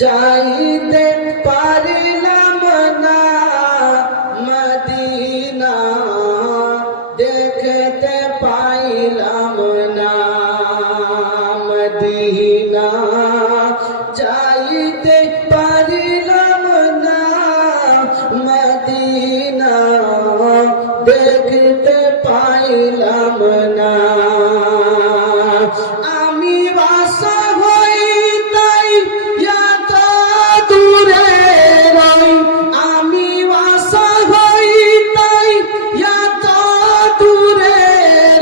যাইতে পারিলাম না মদিনা, দেখতে পাইলাম না মদিনা, যাইতে পারিলাম না মদিনা, দেখতে পাইলাম না। আমি বাসা হই তাই এত দূরে রই, আমি বাসা হই তাই এত দূরে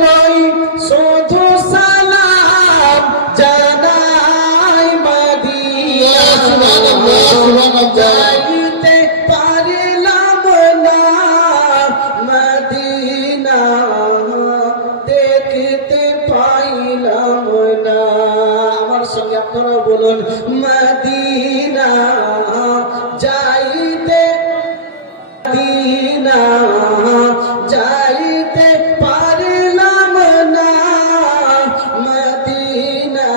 রই, শুধু সালাম জানাই মদিনা, যাইতে পারিলাম না মদিনা, দেখতে পাইলাম না। আমার সঙ্গে আপনারা বলুন মদিনা, যাইতে মদিনা, যাইতে পারিলাম না মদিনা,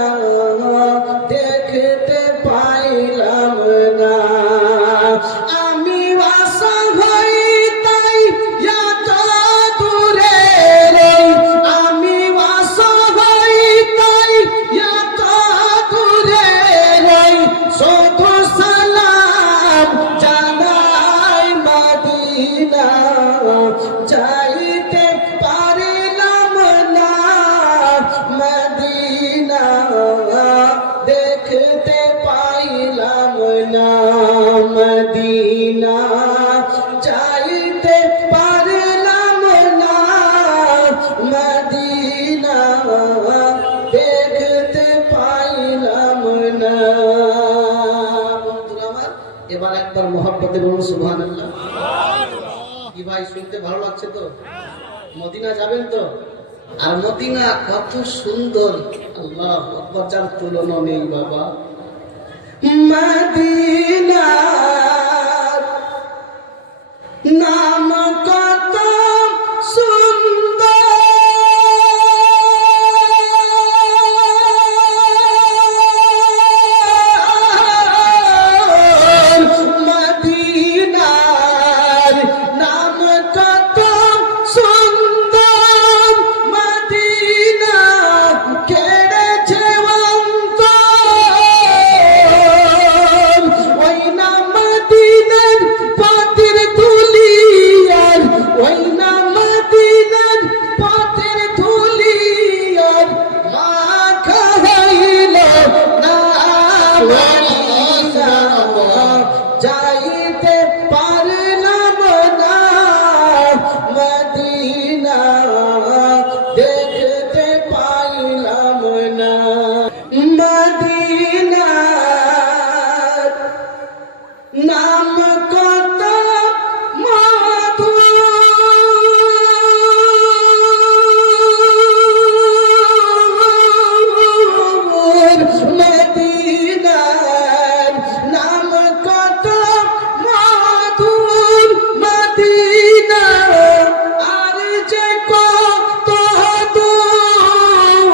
দেখতে পাইলাম না। আমি বাসা হই তাই এত দূরে রই, আমি বাসা হই তাই এত দূরে রই, শুধু সালাম জানাই মদিনা, যাইতে পারিলাম না মদিনা, দেখতে পাইলাম না মদিনা, যাইতে পারিলাম না মদিনা, দেখতে পাইলাম না। বন্ধুরা আমার, এবার একবার মহব্বতে বলুন সুবহানাল্লাহ। কি ভাই শুনতে ভালো লাগছে তো? মদিনা যাবেন তো? আর মদিনা কত সুন্দর, আল্লাহু আকবার, যার তুলনা নেই বাবা। মদিনার নাম কত সুন্দর, মদিনার নাম কত সুন্দর, মদিনা কেড়েছে অন্তর, ওই না মদিনার পথের ধুলি, আর ওই না মদিনার পথের ধুলি, আর মাখা হইল না মদিনা, যাইতে পারলাম না মদিনা, দেখতে পাইলাম না মদিনার নাম কত মধুর, মদিনার নাম কত মধুর, মদিনা আর যে কত দূর,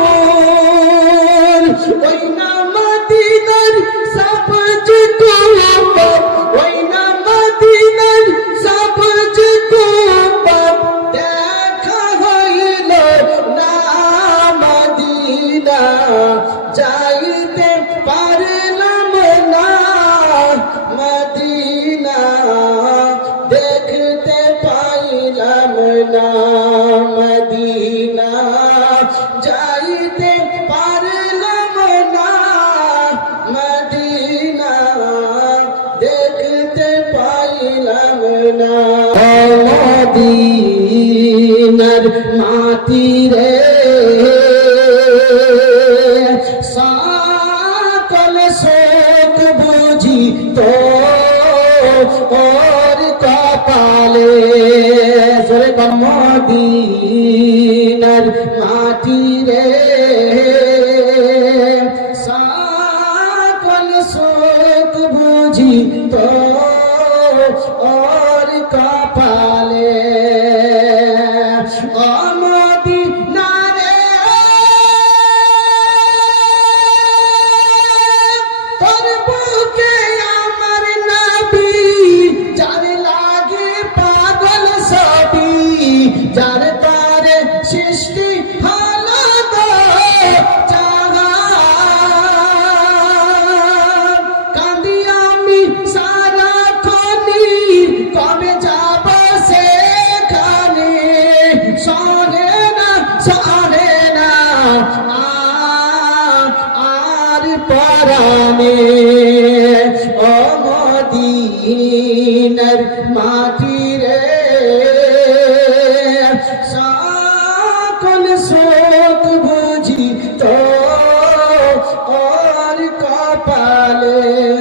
ওই না মদিনার সবচেয়ে কুরবান, ওই না মদিনার সবচেয়ে কুরবান, দেখা হইল না মদিনা, যাইতে পারলাম না মদিনা, দেখতে পাইলাম না মদিনা, যাইতে পারলাম না মদিনা, দেখতে পাইলাম না। মদিনার মাটি রে সকল শোক বুঝি তো ওর কপালে, মদিনার মাটি রে সকল শোক বুঝি তো ওর কপালে, ও মদিনা রে তোর বুকে জানে ও মদিনার মাটি রে সকল সুখ বুঝি তো